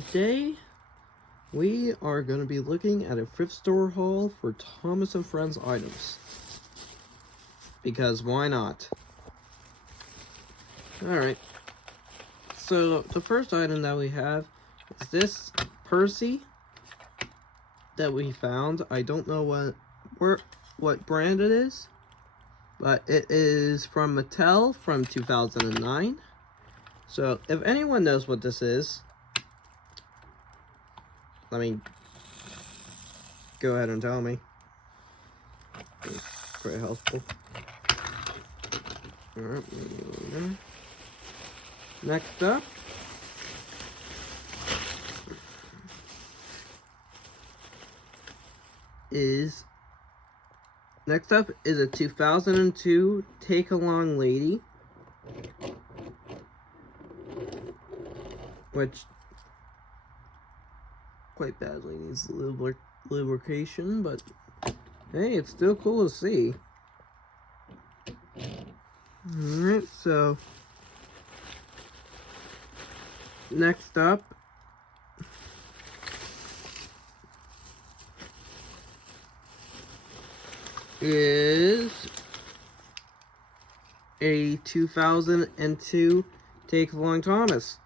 today we are going to be looking at a thrift store haul for Thomas & Friends items. Because why not? Alright. So, the first item that we have is this Percy that we found. I don't know what brand it is, but it is from Mattel from 2009. So, if anyone knows what this is, let me go ahead and tell me. It's very helpful. Alright, next up is a 2002 Take Along Lady, which quite badly needs lubrication, but hey, it's still cool to see. Alright, so next up is a 2002 Take Along Thomas.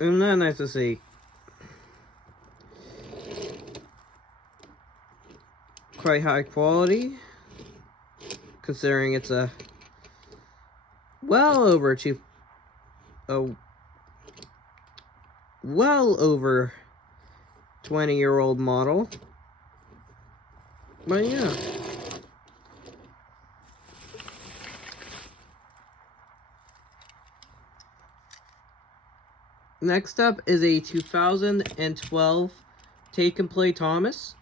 Isn't that nice to see? Quite high quality, considering it's a well over 20-year-old model. But yeah. Next up is a 2012 Take and Play Thomas.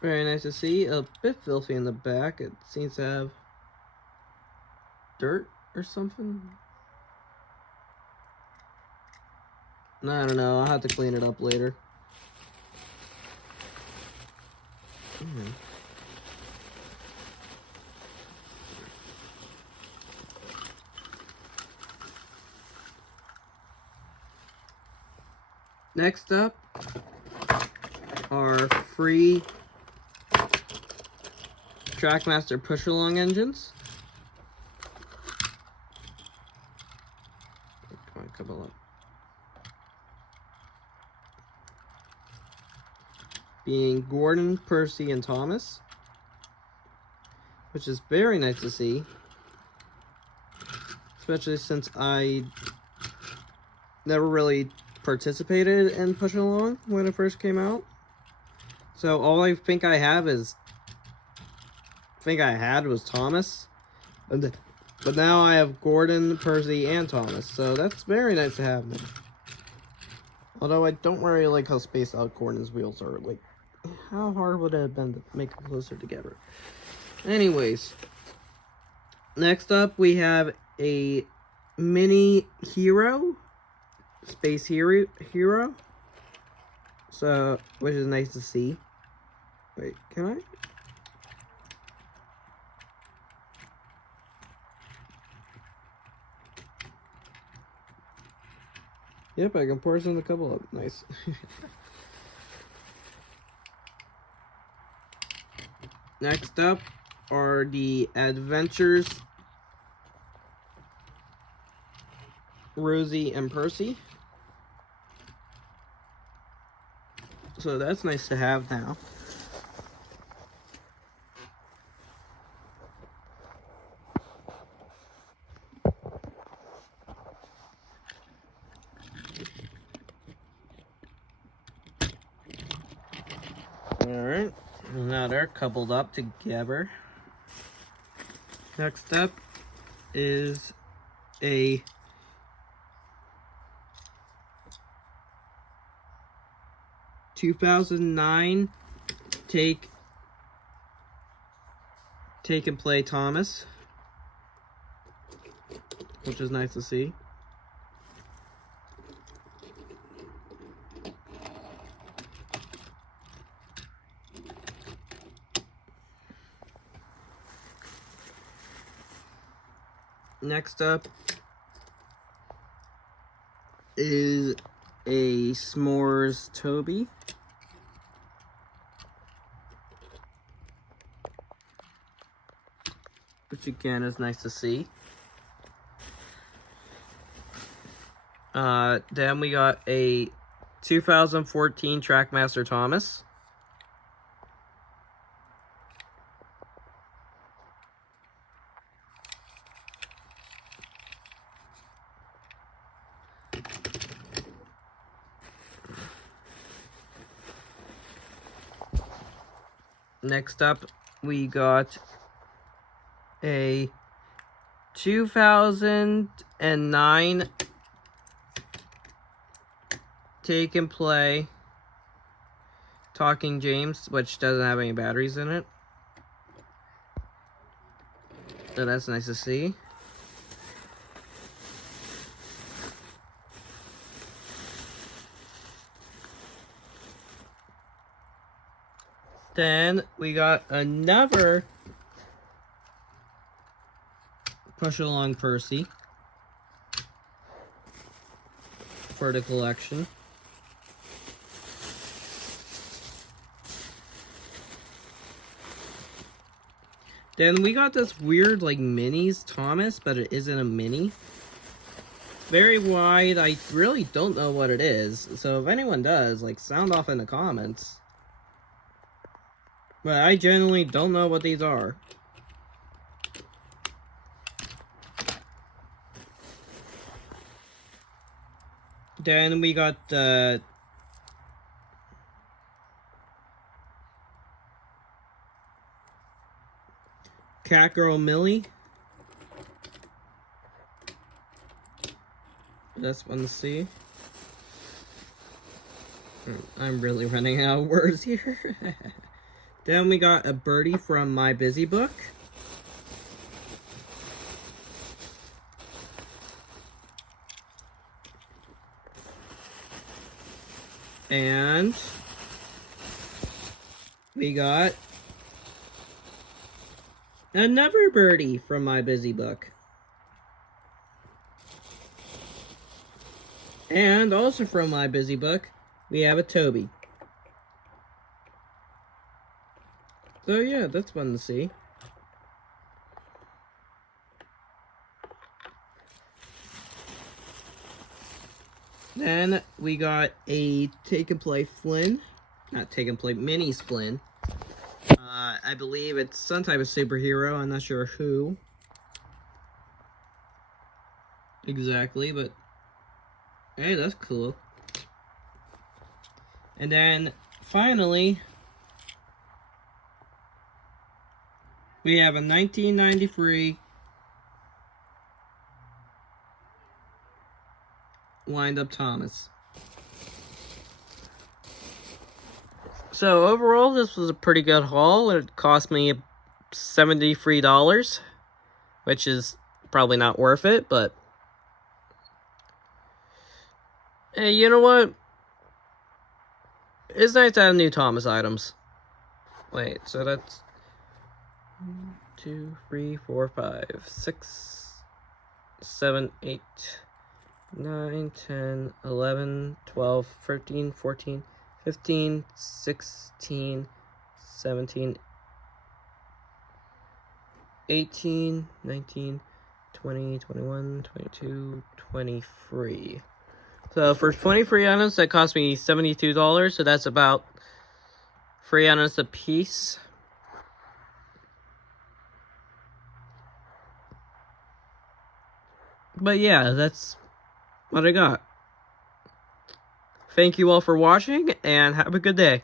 Very nice to see. A bit filthy in the back. It seems to have dirt or something. I don't know. I'll have to clean it up later. Next up are free Trackmaster push-along engines. Come on, couple up. Being Gordon, Percy, and Thomas, which is very nice to see, especially since I never really participated in pushing along when it first came out. So all I think I had was Thomas, but now I have Gordon, Percy, and Thomas. So that's very nice to have. Although I don't really like how spaced out Gordon's wheels are. Like, how hard would it have been to make them closer together? Anyways, next up we have a mini hero. Space Hero. So, which is nice to see. Wait, can I? Yep, I can portion a couple up. Nice. Next up are the Adventures Rosie and Percy. So that's nice to have now. Alright, now they're coupled up together. Next up is a (2009) Take and Play Thomas, which is nice to see. Next up is a S'mores Toby. Which again is nice to see. Then we got a 2014 Trackmaster Thomas. Next up, we got a 2009 Take and Play Talking James, which doesn't have any batteries in it. So that's nice to see. Then we got another Push Along Percy for the collection. Then we got this weird like minis Thomas, but it isn't a mini. Very wide. I really don't know what it is. So if anyone does, like, sound off in the comments. But I genuinely don't know what these are. Then we got the Catgirl Millie. That's one to see. I'm really running out of words here. Then we got a birdie from My Busy Book. And we got another birdie from My Busy Book. And also from My Busy Book, we have a Toby. So yeah, that's fun to see. Then we got a Take and Play Flynn. Not Take and Play, Minis Flynn. I believe it's some type of superhero. I'm not sure who exactly, but hey, that's cool. And then finally, we have a 1993 Wind-Up Thomas. So overall, this was a pretty good haul. It cost me $73, which is probably not worth it, but hey, you know what? It's nice to have new Thomas items. Wait, so that's 1, 2, 3, 4, 5, 6, 7, 8, 9, 10, 11, 12, 13, 14, 15, 16, 17, 18, 19, 20, 21, 22, 23. So for 23 items, that cost me $72, so that's about 3 items a piece. But yeah, that's what I got. Thank you all for watching, and have a good day.